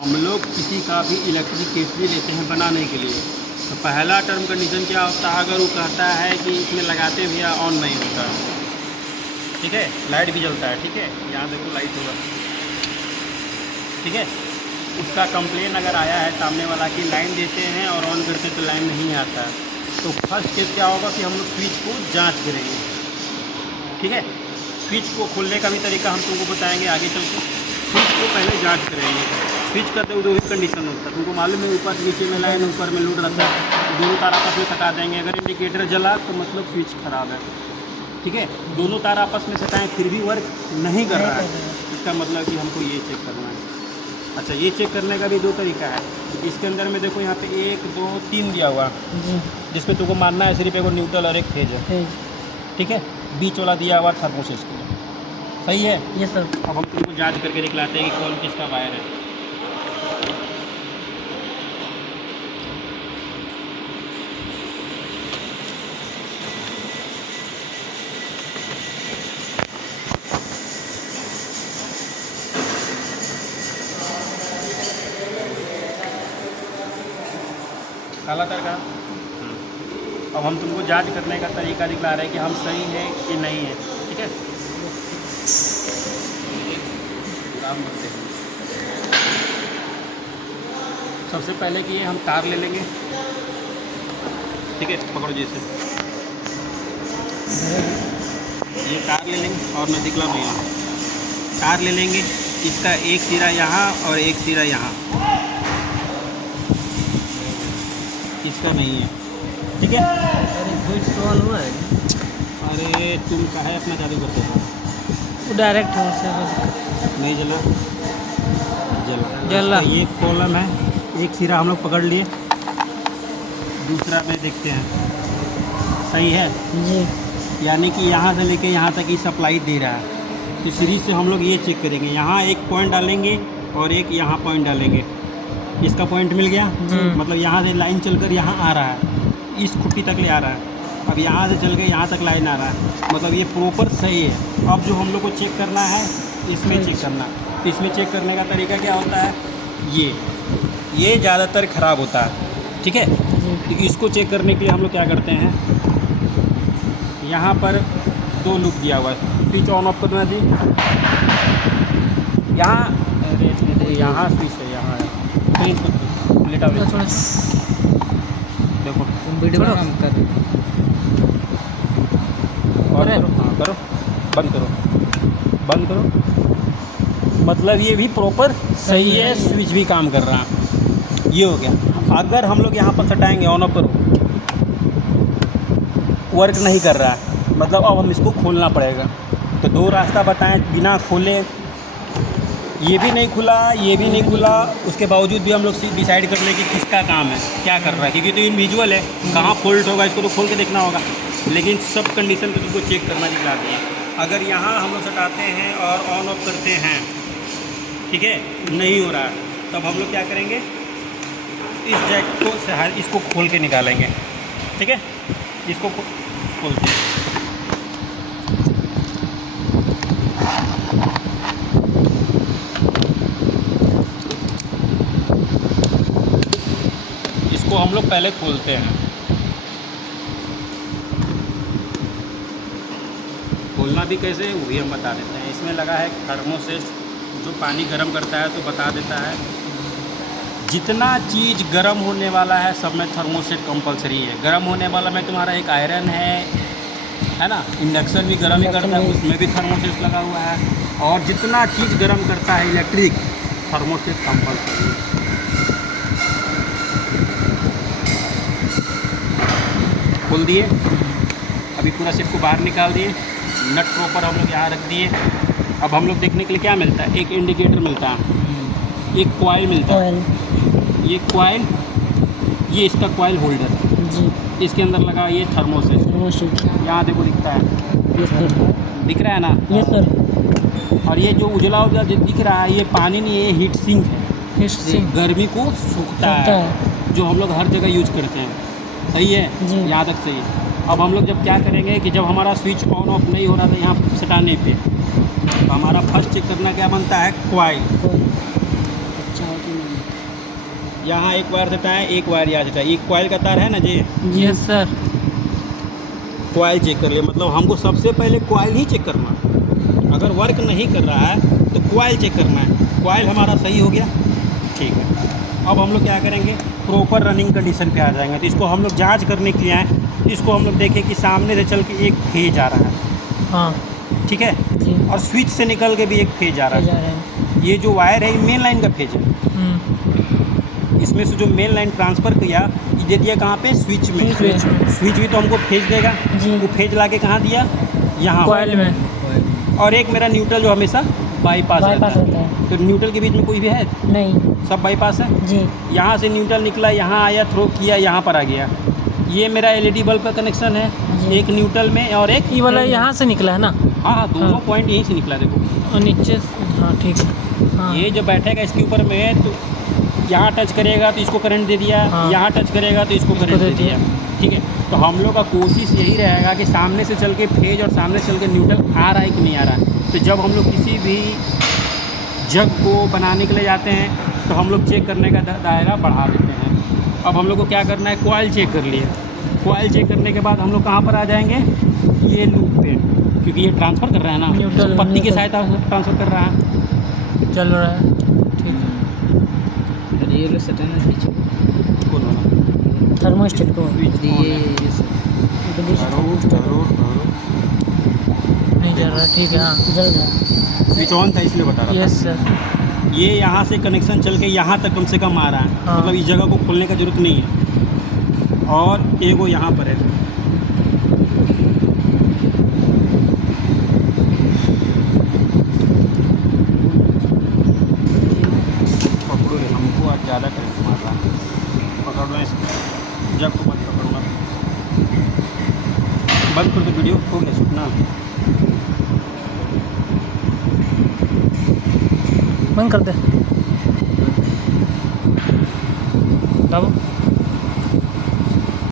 हम लोग किसी का भी इलेक्ट्रिक केतली लेते हैं बनाने के लिए, तो पहला टर्म कंडीशन क्या होता है, अगर वो कहता है कि इसमें लगाते भी या ऑन नहीं होता, ठीक है, लाइट भी जलता है, ठीक है, यहाँ देखो लाइट होगा, ठीक है, उसका कंप्लेन अगर आया है सामने वाला कि लाइन देते हैं और ऑन करते हैं तो लाइन नहीं आता, तो फर्स्ट केस क्या होगा कि हम लोग स्विच को जांच करेंगे, ठीक है। स्विच को खोलने का भी तरीका हम तुमको बताएंगे आगे चल के। स्विच को पहले जांच करेंगे। स्विच करते हुए दो ही कंडीशन होता है, तुमको मालूम है, ऊपर नीचे में लाइन, ऊपर में लोड रहता है, दोनों तार आपस में सटा देंगे। अगर इंडिकेटर जला तो मतलब स्विच खराब है, ठीक है। दोनों तार आपस में सटाएँ फिर भी वर्क नहीं कर रहा है, इसका मतलब कि हमको ये चेक करना है। अच्छा, ये चेक करने का भी दो तरीका है। इसके अंदर में देखो यहाँ पे 1 2 3 दिया हुआ, जिसपे तुमको मानना है सिर्फ एक न्यूट्रल और एक फेज है, ठीक है। बीच वाला दिया हुआ थर्मोसिस के लिए, सही है। ये सर अब हम तुमको जांच करके दिखलाते हैं कि कौन किसका वायर है। काला तार का। अब हम तुमको जांच करने का तरीका दिखला रहे हैं कि हम सही हैं कि नहीं है, ठीक है। सबसे पहले कि ये हम तार ले लेंगे, ठीक है, पकड़ो जैसे ये तार ले लेंगे और मैं दिखला नहीं है, तार ले लेंगे। इसका एक सिरा यहाँ और एक सिरा यहाँ, इसका नहीं है, ठीक है। अरे स्विच तो ऑन हुआ है। अरे तुम काहे अपना चालू करते हो, वो डायरेक्ट है उससे नहीं जला, जला। ये कॉलम है, एक सिरा हम लोग पकड़ लिए, दूसरा में देखते हैं, सही है जी। यानी कि यहाँ से लेके यहाँ तक ही सप्लाई दे रहा है। तो सीरीज से हम लोग ये चेक करेंगे, यहाँ एक पॉइंट डालेंगे और एक यहाँ पॉइंट डालेंगे। इसका पॉइंट मिल गया, मतलब यहाँ से लाइन चलकर यहाँ आ रहा है, इस खुट्टी तक ले आ रहा है। अब यहाँ से चल के यहाँ तक लाइन आ रहा है, मतलब ये प्रॉपर सही है। अब जो हम लोग को चेक करना है, इसमें चेक करना। तो इसमें चेक करने का तरीका क्या होता है, ये ज़्यादातर ख़राब होता है, ठीक है। तो इसको चेक करने के लिए हम लोग क्या करते हैं, यहाँ पर 2 लूप दिया हुआ है, स्विच ऑन ऑफ करना जी। यहाँ स्विच है, यहाँ है, लेटा देखो वीडियो कर और हाँ करो, बंद करो, मतलब ये भी प्रॉपर सही है, स्विच भी काम कर रहा है। ये हो गया। अगर हम लोग यहाँ पर सटाएंगे, ऑन ऑफ करो, वर्क नहीं कर रहा है, मतलब अब हम इसको खोलना पड़ेगा। तो 2 रास्ता बताएं, बिना खोले, ये भी नहीं खुला, ये भी नहीं खुला, उसके बावजूद भी हम लोग डिसाइड कर लें कि किसका काम है, क्या कर रहा है, क्योंकि तो इनविजुअल है, कहाँ फॉल्ट होगा इसको तो खोल के देखना होगा। लेकिन सब कंडीशन तो तुमको चेक करना चाहिए। अगर यहाँ हम लोग सटाते हैं और ऑन ऑफ करते हैं, ठीक है, नहीं हो रहा है, तब हम लोग क्या करेंगे, इस जैक को इसको खोल के निकालेंगे, ठीक है, इसको खोलते हैं। इसको हम लोग पहले खोलते हैं। खोलना भी कैसे है वो भी हम बता देते हैं। इसमें लगा है थर्मोसिस, जो पानी गर्म करता है तो बता देता है। जितना चीज़ गर्म होने वाला है सब में थर्मोसेट कंपलसरी है। गर्म होने वाला में तुम्हारा एक आयरन है ना, इंडक्शन भी गर्म ही करता है, उसमें भी थर्मोसेट लगा हुआ है। और जितना चीज़ गर्म करता है इलेक्ट्रिक, थर्मोसेट कंपलसरी है। खोल दिए, अभी पूरा सेट को बाहर निकाल दिए, नट प्रॉपर हम लोग यहाँ रख दिए। अब हम लोग देखने के लिए क्या मिलता है, एक इंडिकेटर मिलता है, एक कॉइल मिलता है, ये कॉइल, ये इसका कॉइल होल्डर जी। इसके अंदर लगा ये थर्मोसेट, यहाँ देखो दिखता है, दिख रहा है ना, यस सर। और ये जो उजला उजला जो दिख रहा है, ये पानी नहीं, ये हीट सिंक है, हीट सिंक गर्मी को सूखता है, जो हम लोग हर जगह यूज करते हैं, सही है जी, यहाँ तक सही है। अब हम लोग जब क्या करेंगे कि जब हमारा स्विच ऑन ऑफ नहीं हो रहा था यहाँ सटाने पे, तो हमारा फर्स्ट चेक करना क्या बनता है, कॉइल। यहाँ एक वायर सेट है, एक वायर यहाँ सेट है। एक कॉइल का तार है ना जी, यस सर। कॉइल चेक कर लिया। मतलब हमको सबसे पहले कॉइल ही चेक करना। अगर वर्क नहीं कर रहा है तो कॉइल चेक करना है। कॉइल हमारा सही हो गया, ठीक है। अब हम लोग क्या करेंगे, प्रॉपर रनिंग कंडीशन पे आ जाएंगे। तो इसको हम लोग जांच करने के लिए आए। तो इसको हम लोग देखें कि सामने से चल के एक फेज आ रहा है, हाँ ठीक है, जी। और स्विच से निकल के भी एक फेज आ रहा जा है। रहे हैं। ये जो वायर है ये मेन लाइन का फेज है। इसमें से जो मेन लाइन ट्रांसफ़र किया ये दे दिया कहाँ पे, स्विच में। स्विच में। स्विच भी तो हमको फेज देगा जी। वो फेज ला के कहाँ दिया, यहाँ। कॉइल में। और एक मेरा न्यूट्रल जो हमेशा बाईपास रहता होता है। है। तो न्यूट्रल के बीच में कोई भी है, नहीं। सब बाईपास है। जी। यहाँ से न्यूट्रल निकला, यहाँ आया, थ्रो किया, यहाँ पर आ गया। ये मेरा एलईडी बल्ब का कनेक्शन है, जी। एक न्यूट्रल में और एक, ये वाला यहाँ से निकला है ना? हाँ हाँ, दोनों हाँ। पॉइंट यहीं से निकला देखो। और नीचे हाँ ठीक है। हाँ। ये जो बैठेगा इसके ऊपर में, तो यहाँ टच करेगा तो इसको करंट दे दिया, हाँ। यहाँ टच करेगा तो इसको करंट दे दिया, ठीक है। तो हम लोग का कोशिश यही रहेगा कि सामने से चल के फेज और सामने से चल के न्यूट्रल आ रहा है कि नहीं आ रहा है। तो जब हम लोग किसी भी जग को बनाने के लिए जाते हैं तो हम लोग चेक करने का दायरा बढ़ा देते हैं। अब हम लोग को क्या करना है, कॉइल चेक कर लिए। कॉइल चेक करने के बाद हम लोग कहाँ पर आ जाएंगे, ये लूप पे, क्योंकि ये ट्रांसफ़र कर रहा है ना, न्यूट्रल पत्ती की सहायता से ट्रांसफ़र कर रहा है। चल रहा है, ठीक है। ये सेट है ना पीछे बोलो ना। थर्मोस्टेट को ये नहीं चल रहा, ठीक है। हाँ चल रहा। स्विच ऑन था इसलिए बता रहा था। Yes sir. ये यहाँ से कनेक्शन चल के यहाँ तक कम से कम आ रहा है। हाँ। मतलब इस जगह को खोलने का ज़रूरत नहीं है। और एगो यहाँ पर है, पकड़ो रे, हमको आज ज़्यादा करंट मार रहा है। पकड़ लो इसको, जब को मत पकड़ना। बंद कर दो वीडियो, हो गया छूटना। बंद कर दे। तब